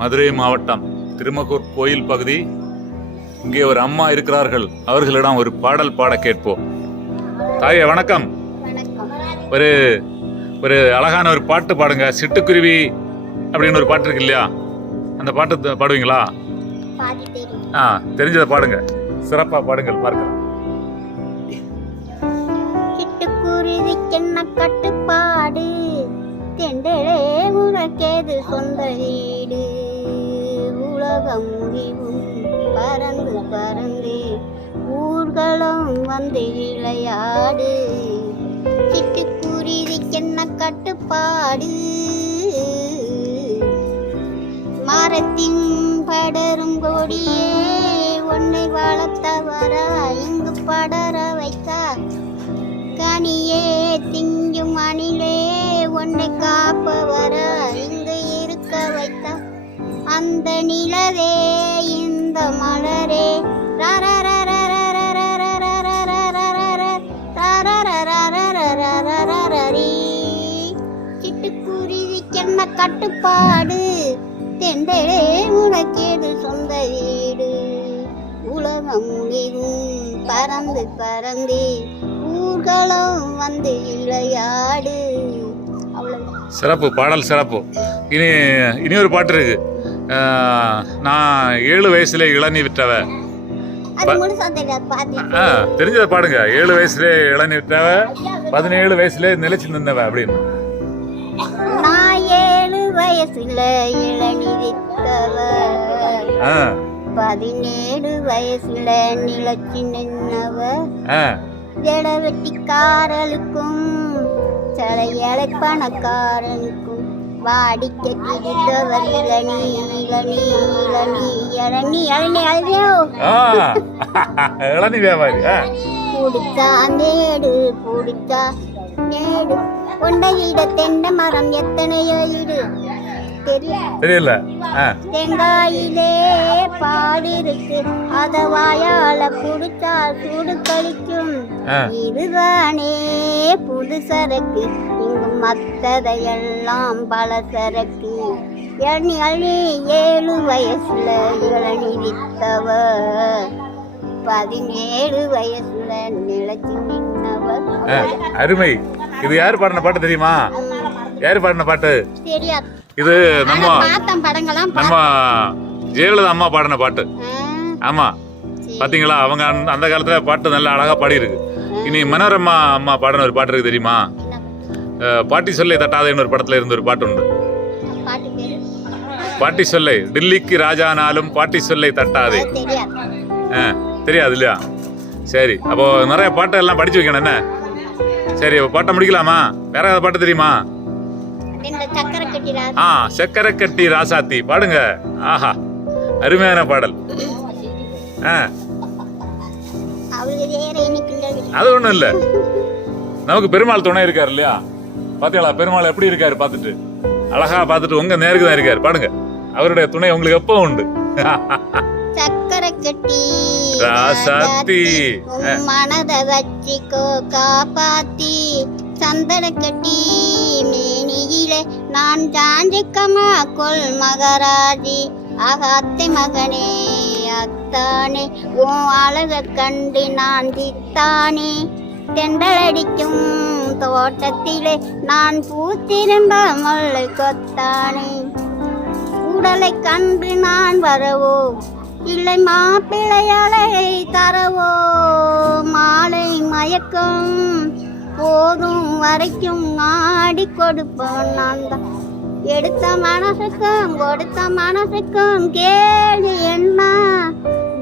மதுரை மாவட்டம் திருமகூர் கோயில் பகுதி. இங்கே ஒரு அம்மா இருக்கிறார்கள். அவர்களிடம் ஒரு பாடல் பாட கேட்போம். தாயே வணக்கம். ஒரு ஒரு அழகான ஒரு பாட்டு பாடுங்க. சிட்டுக்குருவி அப்படின்னு ஒரு பாட்டு இருக்கு இல்லையா? அந்த பாட்டு பாடுவீங்களா? ஆ தெரிஞ்சதை பாடுங்க. சிறப்பாக பாடுங்கள் பார்க்கலாம். சிட்டுக்குருவிக்கென்ன கட்டுப்பாடு? தெண்டலே உனக்கேது சொந்த வீடு? உலகம் முடிவும் பறந்து பறந்து ஊர்களும் வந்து விளையாடு சிட்டுக்குருவிக்கென்ன கட்டுப்பாடு? மரத்தின் படரும் கொடியே உன்னை வளர்த்தவரா? இங்கு படர வைத்தார் கனியே திங்கும் அணிலே உன்னை காப்ப கட்டுப்பாடு. தெண்டலே உனக்கேது சொந்த வீடு. உலகம் முழுதும் பறந்து பறந்து ஊர்களும் வந்து அவ்வளவு சிறப்பு பாடல் சிறப்பு. இனி இனி ஒரு பாட்டு இருக்கு. நான் ஏழு வயசுல இளநீ ஆ தெரிஞ்சதை பாடுங்க. ஏழு வயசுல இளநீ விற்றவ பதினேழு வயசுல நிலைச்சு நின்றவ அப்படின்னு. வயசுல இளநி வித்தவ ஆ. பதினேழு வயசுல நிலச்சி நின்னவ ஆ. ஜடவெட்டிக்காரலுக்கும் சிலையலை பணக்காரனுக்கும் வாடிக்க கிழித்தவர். இளநீ இளநீ இளநீ இளநீ இளநீ அழுதியோ இளநீ வியாபாரி புடிச்சா நேடு புடிச்சா நேடு கொண்டையிட தென்னை மரம் எத்தனையோ இடு. தெரியல. ஆ. தேங்காயிலே பாடு இருக்கு அத வாயால புடிச்சா சூடு கழிக்கும். இதுதானே புது சரக்கு. இங்கு மத்ததையெல்லாம் பல சரக்கு. இளநி ஏழு வயசுல இளநி வித்தவ பதினேழு வயசுல நிலச்சி நின்னவ அருமை. இது யார் பாடின பாட்டு தெரியுமா? யார் பாடின பாட்டு? இது நம்ம நம்ம ஜெயலலிதா அம்மா பாடின பாட்டு. ஆமா. பாத்தீங்களா? அவங்க அந்த- காலத்துல பாட்டு நல்லா அழகா பாடி இருக்கு இனி மனோரமா அம்மா பாடின ஒரு பாட்டு இருக்கு தெரியுமா? பாட்டி? சொல்லை தட்டாதேன்னு ஒரு படத்துல இருந்த ஒரு பாட்டு உண்டு. பாட்டு சொல்லை டில்லிக்கு ராஜானாலும் பாட்டி சொல்லை தட்டாதே. தெரியாது. இல்லையா? சரி அப்போ நிறைய பாட்டு எல்லாம் படிச்சு வைக்கணும் என்ன? சரி பாட்டை முடிக்கலாமா? வேற ஏதாவது பாட்டு தெரியுமா? ஆ சக்கரை கட்டி ராசாத்தி. பாடுங்க. ஆஹா அருமையான பாடல். ஆ. அது ஒண்ணும் இல்ல. நமக்கு பெருமாள் துணை இருக்காரு இல்லையா? பாத்தீங்களா? பெருமாள் எப்படி இருக்காரு பார்த்துட்டு? அழகா பார்த்துட்டு உங்க நேருக்கு தான் இருக்காரு. பாடுங்க. அவருடைய துணை உங்களுக்கு எப்போ உண்டு. சக்கரை கட்டி ராசாத்தி. மனத வச்சிக்கோ காப்பாத்தி. சந்தன கட்டி நான் ஜாஞ்சிக்கமா கொள் மகராஜி. ஆக அத்தை மகனே அத்தானே உன் அழக கண்டு நான் தித்தானே தெண்டலடிக்கும் தோட்டத்திலே நான் பூத்திரும்ப முல்லை கொத்தானே. உடலை கண்டு நான் வரவோ இல்லை மாப்பிள்ளையாலை தரவோ. மாலை மயக்கம் போதும் வரைக்கும் ஆடி கொடுப்போம் நான் தான் எடுத்த மனசுக்கும் கொடுத்த மனசுக்கும் கேள்வி என்ன?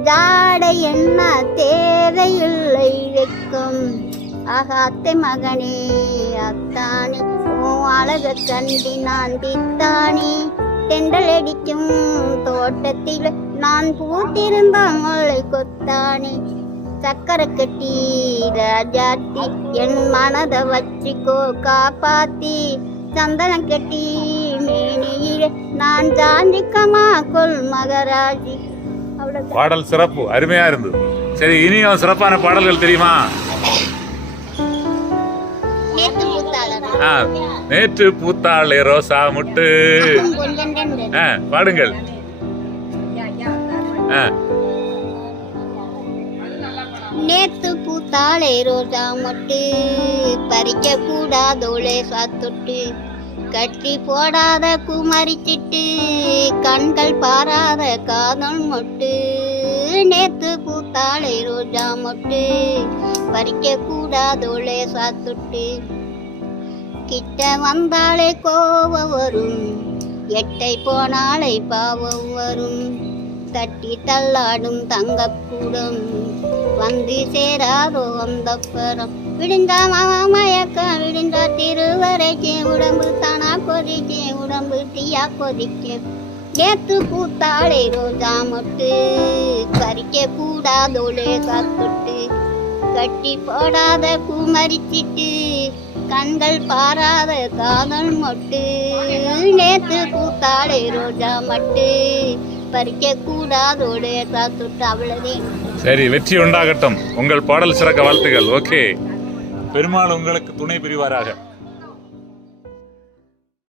ஜாடை என்ன? தேவையில்லை வைக்கும். ஆக அத்தை மகனே அத்தானே உன் அழக கண்டி நான் தித்தானே தெண்டல் அடிக்கும் தோட்டத்தில் நான் பூத்திருந்த முல்லை கொத்தானே. சக்கரை கட்டி ராஜாத்தி என் மனதை வச்சுக்கோ காப்பாத்தி. சந்தனம் கட்டி மேனியிலே நான் ஜாந்திக்கமா கொள் மகராஜி. பாடல் சிறப்பு அருமையா இருந்தது. சரி இனியும் சிறப்பான பாடல்கள் தெரியுமா? நேற்று பூத்தாளே ரோசா முட்டு. பாடுங்கள். ஆ, நேத்து ரோஜா மொட்டு பறிக்க கூடாதோளே சாத்தொட்டு. கட்டி போடாத குமரிச்சிட்டு கண்கள் பாராத காதல் மொட்டு. நேத்து பூத்தாளே ரோஜா மொட்டு பறிக்க கூடாதோளே சாத்துட்டு. கிட்ட வந்தாலே கோவம் வரும் எட்டை போனாலே பாவம் வரும். தட்டி தள்ளாடும் தங்கக்கூடம். வந்து சேராதோ அந்த பரம். விடுந்தா மாமா மயக்கம் விடுந்தா திருவரைக்கே. உடம்பு தானா கொதிக்கே உடம்பு தீயா கொதிக்க. நேத்து பூத்தாளே ரோஜா மொட்டு. கறிக்க கூடாதோலே காத்துட்டு கட்டி போடாத குமரிச்சிட்டு. கண்கள் பாராத காதல் மொட்டு. நேத்து பூத்தாளே ரோஜா மட்டு. பறிக்க கூடாதோடு சாத்துட்டு அவ்வளதே சரி வெற்றி உண்டாகட்டும். உங்கள் பாடல் சிறக்க வாழ்த்துகள். ஓகே பெருமாள் உங்களுக்கு துணை புரிவாராக.